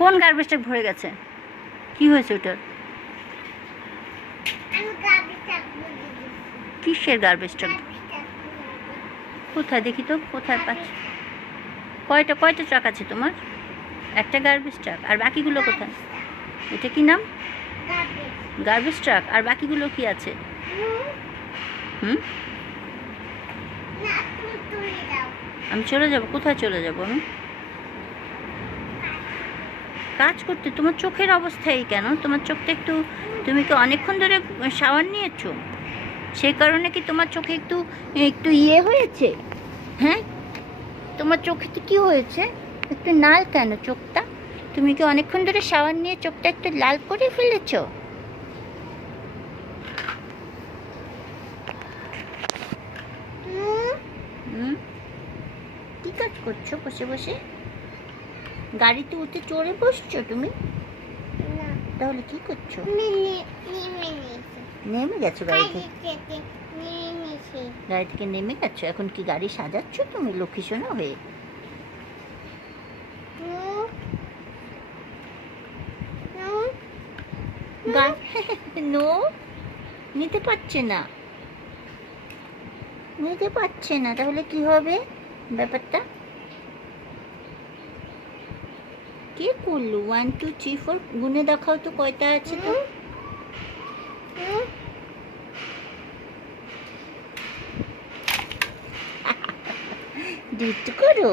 কোন গার্বেজটা ভরে গেছে? কি হয়েছে ওটার? কিসের গার্বেজটা? কোথায় দেখি তো, কোথায় পাচ্ছি? কয়টা কয়টা ট্রাক আছে তোমার? একটা গার্বেজ ট্রাক, আর বাকিগুলো কোথায়? এটা কি নাম? Garbage truck. আর বাকিগুলো কি আছে? হুম, আমি চলে যাব? কোথায় চলে যাব আমি? কাজ করতে? তোমার চোখের অবস্থা এই কেন? তোমার চোখটা একটু, তুমি কি অনেকক্ষণ ধরে শাওয়ার নিয়েছো? সেই কারণে কি তোমার চোখে একটু একটু ইয়ে হয়েছে? হ্যাঁ, তোমার চোখে কি হয়েছে? একটু লাল কেন চোখটা? তুমি কি অনেকক্ষণ ধরে শাওয়ার নিয়ে চোখটা একটু লাল করে ফেলেছো? হুম, কি কাজ করছো বসে বসে? গাড়িতে উঠে চড়ে বসছো তুমি? তাহলে কি করছো? নেমে গেছো গাড়ি থেকে? গাড়ি থেকে নেমে গেছো? এখন কি গাড়ি সাজাচ্ছ তুমি লক্ষ্মী সোনা হয়ে? নো, নিতে পারছে না, নিতে পারছে না। তাহলে কি হবে ব্যাপারটা? কে করলো? 1 2 3 4 গুনে দেখাও তো কয়টা আছে তো। দুটো করো।